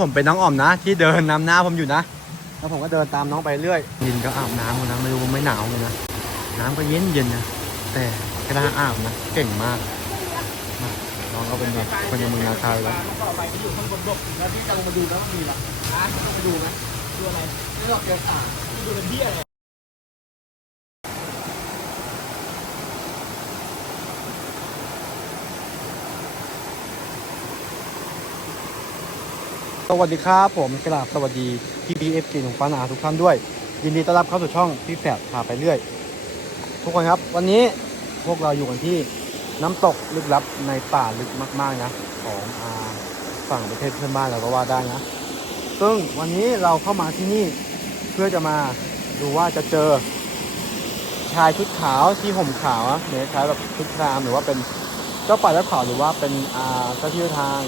ผมเป็นน้องอ่อมนะ ที่เดินนำหน้าผมอยู่นะ แล้วผมก็เดินตามน้องไปเรื่อยยินก็อาบน้ำนะไม่รู้ว่าไม่หนาวเลยนะ น้ำก็เย็นเย็นๆนะ แต่กล้าอาบนะ เก่งมากน้องก็เป็นเนี่ยคนมือนาคาแล้วต่อไปที่อยู่ข้างบนบกแล้วที่จะลงมาดูแล้วมีหรอฮะลงมาดูไหมดูอะไรไม่หรอกเดี๋ยวสาดูเป็นพี่อะไร วัสดีครับ ผมกราบสวัสดีพี่พีเอฟซีของฟ้าหนาทุกท่านด้วย ยินดีต้อนรับเข้าสู่ช่องพี่แฝดพาไปเรื่อย ทุกคนครับ วันนี้พวกเราอยู่กันที่น้ำตกลึกลับในป่าลึกมาก ๆนะ ของอาฝั่งประเทศเพื่อนบ้านเราก็ว่าได้นะ ซึ่งวันนี้เราเข้ามาที่นี่เพื่อจะมาดูว่าจะเจอชายชุดขาวที่ห่มขาวเหมือนคล้ายแบบชุดพรามหรือว่าเป็นเจ้าป่าเจ้าเขาหรือว่าเป็นอาเจ้าที่เจ้าทาง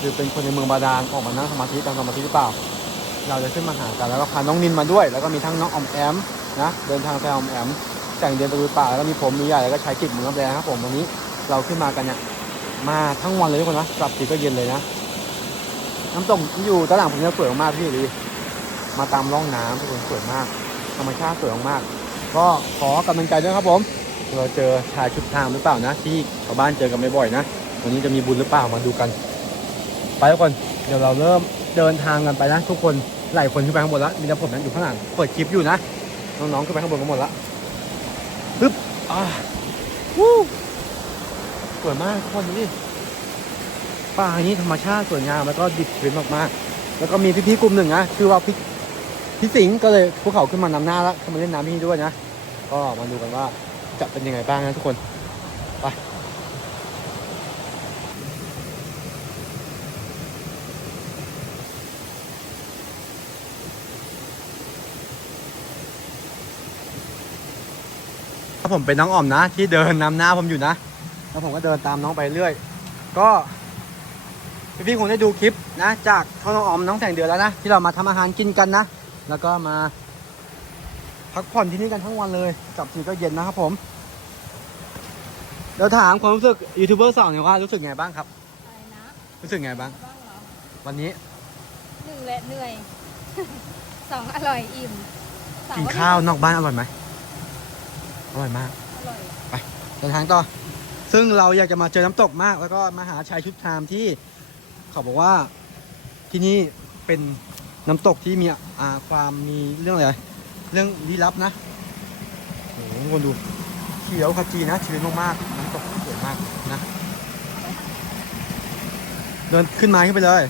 หรือเป็นคนในเมืองบาดาลออกมานั่งสมาธิตามสมาธิหรือเปล่า เราจะขึ้นมาหากันแล้วก็พาน้องนินมาด้วย แล้วก็มีทั้งน้องออมแอมนะเดินทางไปออมแอมแต่งเดินไปดูป่าแล้วก็มีผมมีใหญ่แล้วก็ใชายกิจหมุนกำแดงครับผมวันนี้เราขึ้นมากันเนี่ยมาทั้งวันเลยทุกคนนะกลับตีก็เย็นเลยนะน้ำตกที่อยู่ด้าหลังผมเนี่ยสวยมากพี่ดีมาตามร่องน้ำทุกคนสวยมาก ธรรมชาติสวยมาก ก็ขอกำลังใจด้วยครับผมเราเจอชายชุดทางหรือเปล่านะ ที่ชาวบ้านเจอกันบ่อยๆนะวันนี้จะมีบุญหรือเปล่ามาดูกัน ไปทุกคนเดี๋ยวเราเริ่มเดินทางกันไปนะ ทุกคนหลายคนขึ้นไปข้างบนแล้วมีแต่ผมนั้นอยู่ข้างหลังเปิดคลิปอยู่นะน้องๆขึ้นไปข้างบนกันหมดแล้วปึ๊บอ่าวู้สวยมากทุกคนดูดิป่านี้ธรรมชาติสวยงามแล้วก็ดิบชื้นมากๆแล้วก็มีพี่ๆกลุ่มหนึ่งนะชื่อว่าพี่พี่สิงห์ก็เลยพวกเขาขึ้นมานำหน้าแล้วเขึ้นมาเล่นน้ำที่นี่ด้วยนะ ก็มาดูกันว่าจะเป็นยังไงบ้างนะทุกคน ผมเป็นน้องอ่อมนะ ที่เดินนำหน้าผมอยู่นะ แล้วผมก็เดินตามน้องไปเรื่อย ก็พี่ๆคงได้ดูคลิปนะ จากช่องน้องออมน้องแสงเดือนแล้วนะที่เรามาทำอาหารกินกันนะ แล้วก็มา พักผ่อนที่นี่กันทั้งวันเลยกลับทีก็เย็นนะครับผมเดี๋ยวถามความรู้สึกยูทูบเบอร์สองหน่อยว่ารู้สึกไงบ้างครับอะไรนะรู้สึกไงบ้าง บ้างเหรอวันนี้หนึ่งแหละเหนื่อย สองอร่อยอิ่มสมกินข้าวนอกบ้านอร่อยไหม อร่อยมาก อร่อยเดินทางต่อ ซึ่งเราอยากจะมาเจอน้ำตกมาก แล้วก็มาหาชายชุดไทม์ที่เขาบอกว่าที่นี่เป็นน้ำตกที่มีอ่าความมีเรื่องอะไรเรื่องลี้ลับนะโอ้โหทุกคนดูเขียวขจีนะชื้นมากๆน้ำตกสวยมากนะ เดินขึ้นมาขึ้นไปเลย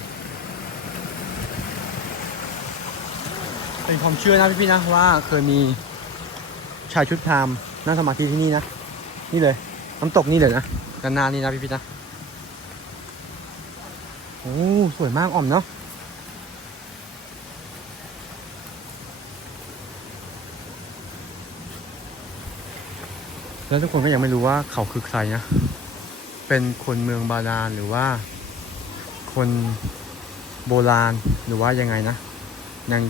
เป็นความเชื่อนะพี่ๆนะว่าเคยมีชายชุดไทม์ นั่งสมาธิที่นี่นะ นี่เลย น้ำตกนี่เลยนะด้านหน้านี่นะพี่พี่นะโอ้สวยมากอ่อมเนาะแล้วทุกคนก็ยังไม่รู้ว่าเขาคือใครนะ เป็นคนเมืองบาดาลหรือว่า คนโบราณหรือว่ายังไงนะ ยัง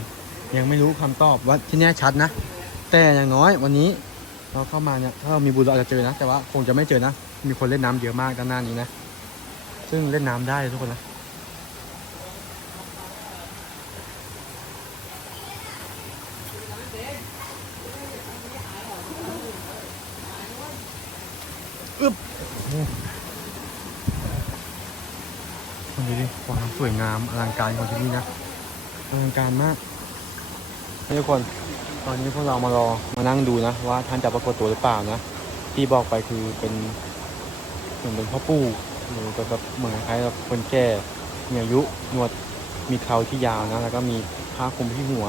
ยังไม่รู้คำตอบว่าที่แน่ชัดนะ แต่อย่างน้อยวันนี้ เราเข้ามาเนี่ยถ้าเรามีบุญเราอาจจะเจอนะ แต่ว่าคงจะไม่เจอนะ มีคนเล่นน้ำเยอะมากด้านหน้านี้นะ ซึ่งเล่นน้ำได้ทุกคนนะอึ๊บโอ้คนดูดิความสวยงามอลังการของที่นี่นะอลังการมากนี่ทุกคน ตอนนี้พวกเรามารอมานั่งดูนะว่าท่านจะปรากฏตัวหรือเปล่านะที่บอกไปคือเป็นเหมือนเป็นพ่อปู่หรือแบบเหมือนคล้ายๆแบบคนแก่มีอายุหนวดมีเคราที่ยาวนะ แล้วก็มีผ้าคลุมที่หัว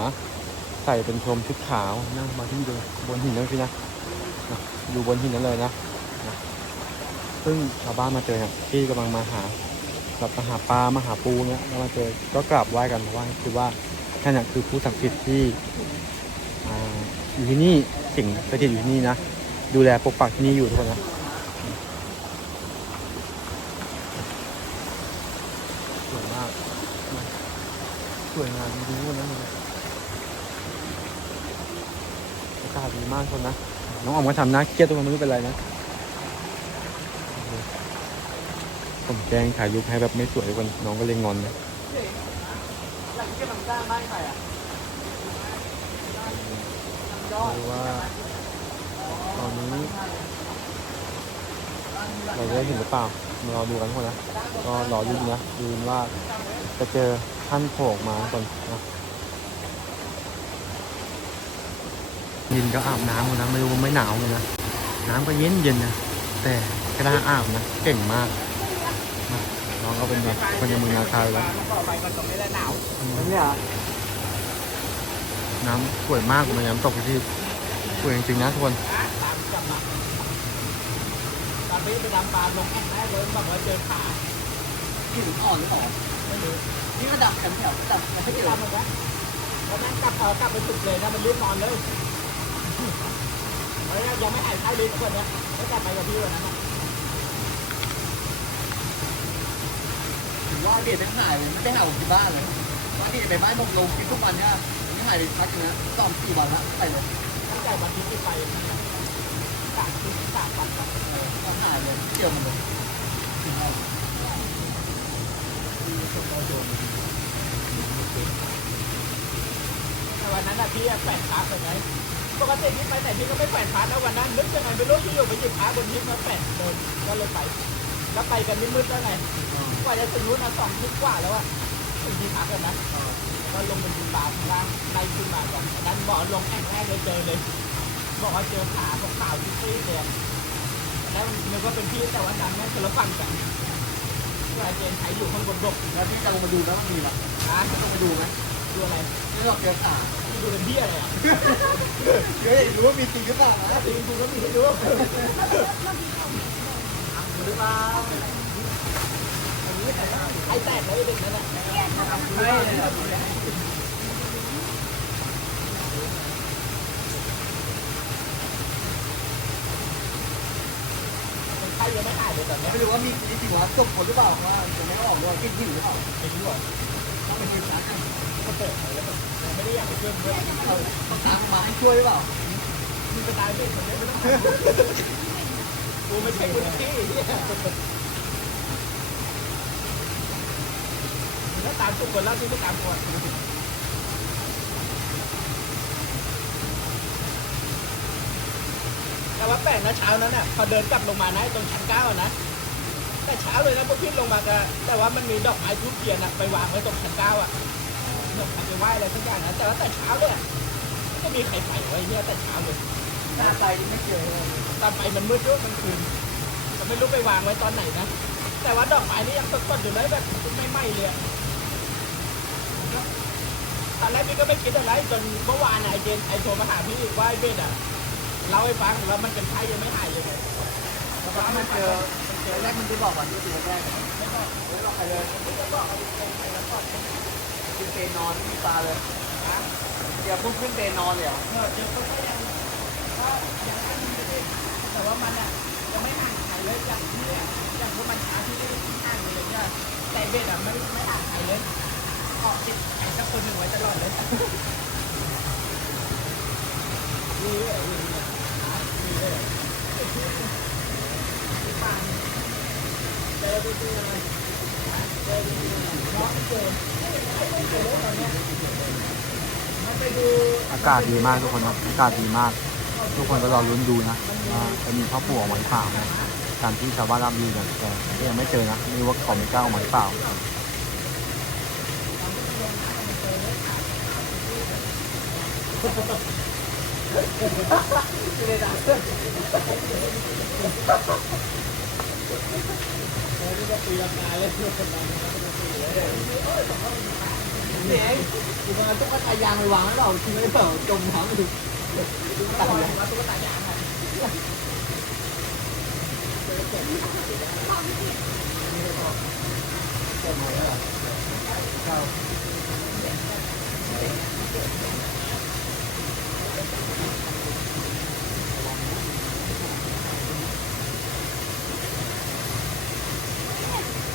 ใส่เป็นพรมชุดขาวนั่งมาที่ดูบนหินนั่นพี่นะนะอยู่บนหินนั้นเลยนะซึ่งชาวบ้านมาเจอเนี่ยที่กำลังมาหาแบบมาหาปลามาหาปูเนี่ยแล้วมาเจอก็กราบไหว้กันเพราะว่าคือว่าท่านน่ะคือผู้ศักดิ์สิทธิ์ที่ อยู่ที่นี่สิ่งสถิตอยู่ที่นี่นะ ดูแลปกปักที่นี่อยู่ทุกคนนะสวยมากสวยงามจริงๆทุกคนนะอากาศดีมากคนนะน้องออมก็ทำนะเครียดทุกคนไม่เป็นไรนะผมแกล้งถ่ายยุคให้แบบไม่สวยกคนน้องก็เลยงอนนะสร้างบ้านใครอะ ยอดดูว่าตอนนี้เราจะได้เห็นหรือเปล่าเดี๋ยวเราดูกันทุกคนนะก็รอดูนะดูว่าจะเจอท่านโผล่ออกมาทุกคนนะยินก็อาบน้ำกันนะไม่รู้ว่าไม่หนาวเลยนะน้ำก็เย็นเย็นๆนะแต่กล้าอาบนะเก่งมากนะน้องก็เป็นแบบคนในเมืองนาคาอยู่แล้วต่อไปก็ตรงนี้แหละหนาวเนี่ย น้ำสวยมากเลยน้ำตกที่สวยจริงๆนะทุกคนตอนนี้ไปดำปลาลงแอ่งแรกเลยบอกว่าเจอขาหินอ่อนหรือเปล่าไม่รู้นี่ก็ดับแถวแถวดับแต่ไม่ดำเหมือนกันแล้วนั่งกลับเออกลับไปสุดเลยนะมันรีบนอนเลยเพราะฉะนั้ยังไม่หายไข้เลยทุกคนนี่ยไม่กลับไปกับพี่วันนั้นนะถือว่าเดชไม่หายเลยไม่ได้หายที่บ้านเลยว่าเดชไปบ้านลงลงกินทุกวันเนี่ย ไม่ายเลยพักนึงนะสองสี่วันละไปเลยตั้งแต่วันที่ไปสามที่สามวันก็หายเลยเกี่ยวมันเลยแต่วันนั้นอะพี่แฝงพาร์ทเลยไงปกติพี่ไปแต่พี่ก็ไม่แฝงพาร์ทนะวันนั้นนึกยังไงไม่รู้ที่อยู่ไปหยิบพาร์ทบนที่มาแฝงเดินก็เลยไป แล้วไปกันมืดๆแล้วไงกว่าจะถึงนู้นนะสองทุ่มกว่าแล้วอะถึงที่พักแล้วนะ ก็ลงไปดูปลาข้างล่างไล่ขึ้นมาก่อนดันบอกลงแอ่งแรกเลยเจอเลยบอกว่าเจอขาของขาวที่ซีดเลยอะแล้วนึกว่าเป็นพี่แต่ว่าดันแม่งคนละฝั่งกันก็ไอเจนใช้อยู่ข้างบนบกแล้วพี่จะลงมาดูแล้วมันมีหรออะจะลงมาดูไหมดูอะไรไม่หรอกเจอขาดูเป็นพี่อะไรอะเฮ้ยรู้ว่ามีจริงหรือเปล่านะจริงกูก็มีให้ดูหรือเปล่าไอ้แตกเล ยังไม่ถ่ายเลยตอนนี้ไม่รู้ว่ามีจริงว่าศพคนหรือเปล่าว่าจะไม่ออกว่ากินหิวหรือเปล่าไม่รู้อต้องเป็นมือซ้ายก็เปิดแล้วไม่ได้อยากไปช่วยเพื่อนเขาต้องตามมาให้ช่วยหรือเปล่ามึงจะตายไม่คนนี้ไม่ต้องกูไม่ใช่คนที่ ถ้าตามทุกคนแล้วที่ไม่ตามคนแต่ว่าแปลกนะเช้านั้นน่ะพอเดินกลับลงมานะตรงชั้นเก้าอะนะแต่เช้าเลยนะพวกพี่ลงมาก็แต่ว่ามันมีดอกไม้ทุกเทียนอะไปวางไว้ตรงชั้นเก้าอะดอกไม้ไปไหว้อะไรสักอย่างนะแต่ว่าแต่เช้าเลยอะไม่มีใครไปไว้เนี่ยแต่เช้าเลยตาไปไม่เจอตาไปมันมืดด้วยกลางคืนก็ไม่รู้ไปวางไว้ตอนไหนนะแต่ว่าดอกไม้นี่ยังสดๆอยู่เลยแบบไม่ไหม้เลยอะ ตอนแรกพี่ก็ไม่คิดอะไรจนเมื่อวานน่ะไอเจนไอโทรมาหาพี่ว่าไอเบสอะเล่าให้ฟังว่ามันเป็นไข้ยังไม่หายเลยไงแล้วก็มันเจอเจอแรกมันจะบอกก่อนที่เจอแรกไม่บอกไม่บอกใครเลยไม่ต้องบอกใครแล้วก่อนขึ้นเปนอนมีปลาเลยนะเดี๋ยวพุ่งขึ้นเปนอนเลยเหรอเออเจอเขาก็ยังก็ยังไม่มีเลยแต่ว่ามันอะยังไม่ห่างใครเลยอย่างที่อย่างพวกมันช้าที่ไม่ได้ห่างเลยเนี่ยแต่เบ็ดอะไม่ไม่ห่างใครเลยเกาะติดใคนหนึ่งไว้ตลอดเลยนี่เลยนี่เลยนี่เลยอากาศดีมากทุกคนนะอากาศดีมาก ทุกคนก็รอลุ้นดูนะว่าจะมีพ่อปู่ออกมาหรือเปล่านะตามที่ชาวบ้านรับดีกันแต่ยังไม่เจอนะไม่รู้ว่าเขาไม่กล้าออกมาหรือเปล่า เนี่ยกูมาตุ๊กตายางไปวางแล้วเราทิ้งไว้เปล่าจมน้ำอยู่ตายว่าตุ๊กตายางค่ะ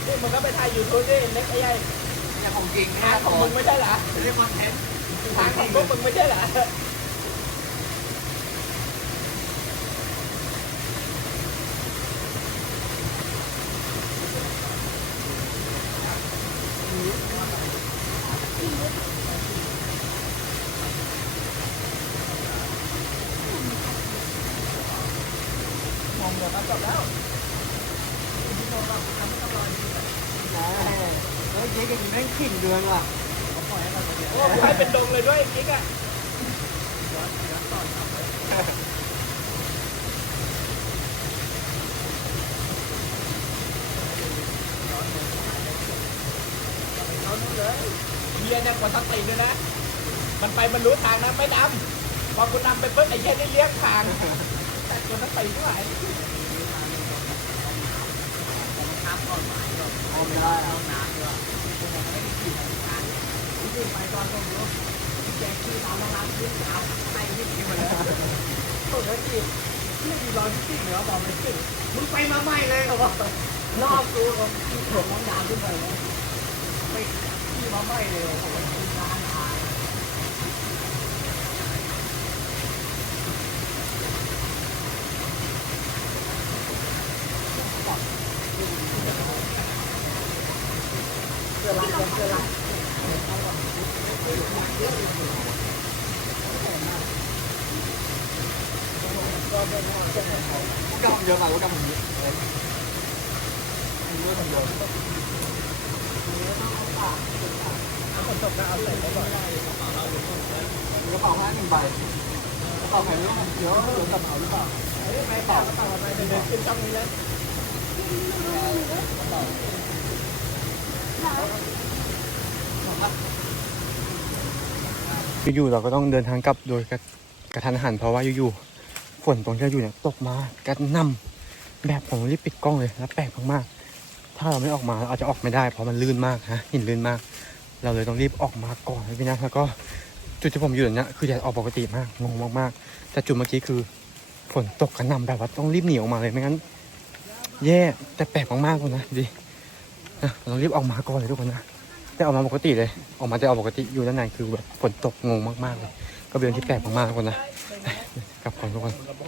นี่มันก็ไปถ่ายยูทูบดิเล็กไอ้ใหญ่เนี่ยของจริงทางของมึงไม่ใช่เหรอเรียกคอนเทนต์ทางของพวกมึงไม่ใช่เหรอ ยวมาจบแล้วเฮ้ยเจ๊กันแม่งขิงเดือนว่ะโอ้ยให้เป็นดงเลยด้วยกิ๊กอะเฮียเนี่ยกว่าทั้งตีด้วยนะ มันไปมันรู้ทางนะไม่ดำพอคุณนำไปปุ๊บไอ้เหี้ยนี่เลี้ยงทางแต่กว่าทั้งตีเท่าไหร่ ม่ได้เอามึงไปมาใหม่เลยเหรอกรอบกูผมที่ผมน้ำขึ้นไปเลยไปที่มาใหม่เลยผมเป็นร้านอาหาร กำเยอะมากว่ากำมันเยอะเยอะทำเยอะคนตกก็เอยู่ๆเราก็ต้องเดินทางกลับโดยกระกระทันหันเพราะว่าอยู่ๆฝนตรงที่เราอยู่เนี่ยตกมากระหน่ำแบบผมรีบปิดกล้องเลยแล้วแปลกมากๆถ้าเราไม่ออกมาเราอาจจะออกไม่ได้ เพราะมันลื่นมากฮะหินลื่นมาก เราเลยต้องรีบออกมาก่อนนะพี่นะแล้วก็จุดที่ผมอยู่เนี่ยคือแดดออกปกติมากงงมากๆ แต่จุดเมื่อกี้คือฝนตกกระหน่ำแบบว่าต้องรีบหนีออกมาเลยไม่งั้น แย่แต่แปลกมากๆเลยนะดูดิ เราต้องรีบออกมาก่อนเลยทุกคนนะแต่ออกมาปกติเลย ออกมาจะออกปกติอยู่ด้านในคือแบบฝนตกงงมากๆเลย ก็เป็นที่แปลกมากๆทุกคนนะกลับก่อนทุกคน